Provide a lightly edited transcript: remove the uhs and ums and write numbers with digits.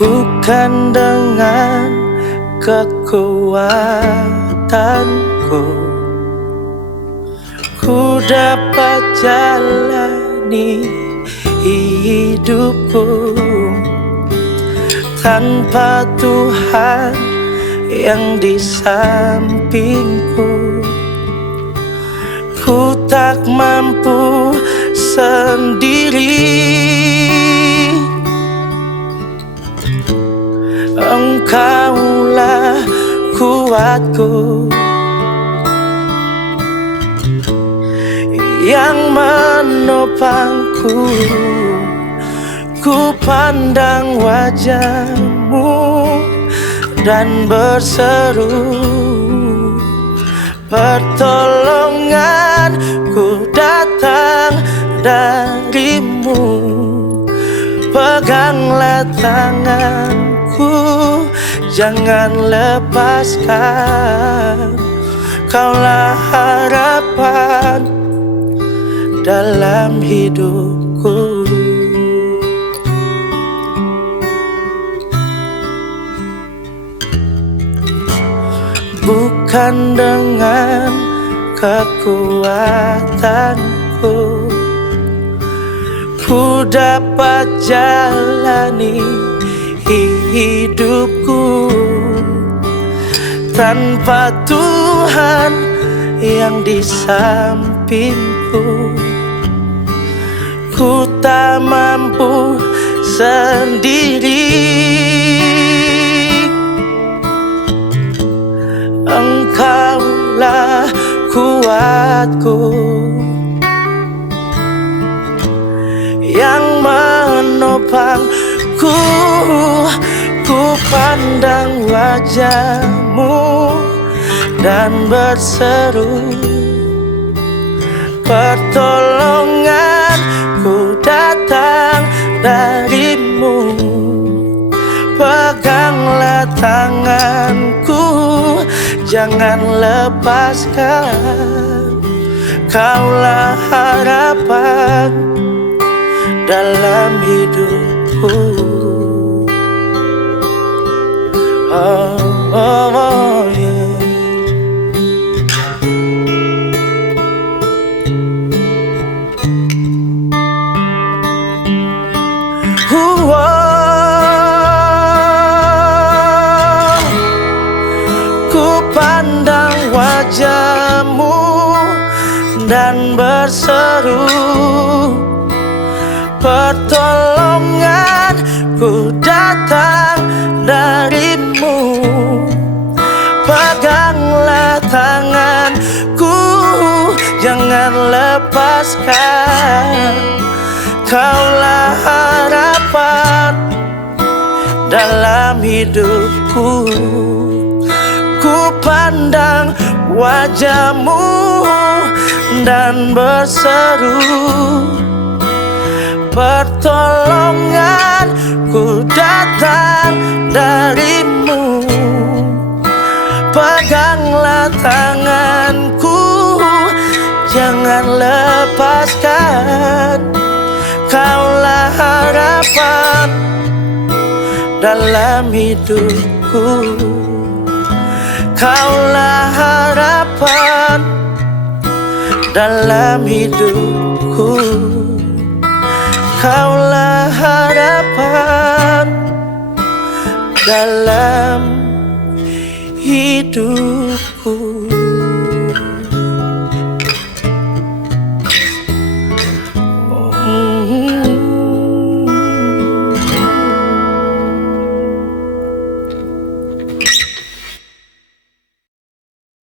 bukan dengan kekuatanku ku dapat jalani hidupku tanpa Tuhan yang di sampingku. Ku tak mampu sendiri, Engkaulah kuatku yang menopangku. Ku pandang wajah-Mu dan berseru, pertolonganku datang dari-Mu. Peganglah tanganku, jangan lepaskan. Kaulah harapan dalam hidupku. Bukan dengan kekuatanku ku dapat jalani hidupku tanpa Tuhan yang di sampingku. Ku tak mampu sendiri, Engkaulah kuatku yang menopangku. Ku pandang wajah-Mu dan berseru, pertolonganku datang dari-Mu. Peganglah tanganku, jangan lepaskan. Kaulah harapan dalam hidupku. Oh, oh, oh, yeah. Ku pandang wajah-Mu dan berseru, pertolonganku datang dari-Mu. Peganglah tanganku, jangan lepaskan. Kaulah harapan dalam hidupku. Ku pandang wajah-Mu dan berseru, pertolonganku datang dari-Mu. Peganglah tanganku, jangan lepaskan. Kaulah harapan dalam hidupku. Kaulah harapan dalam hidupku. Kaulah harapan dalam hidupku.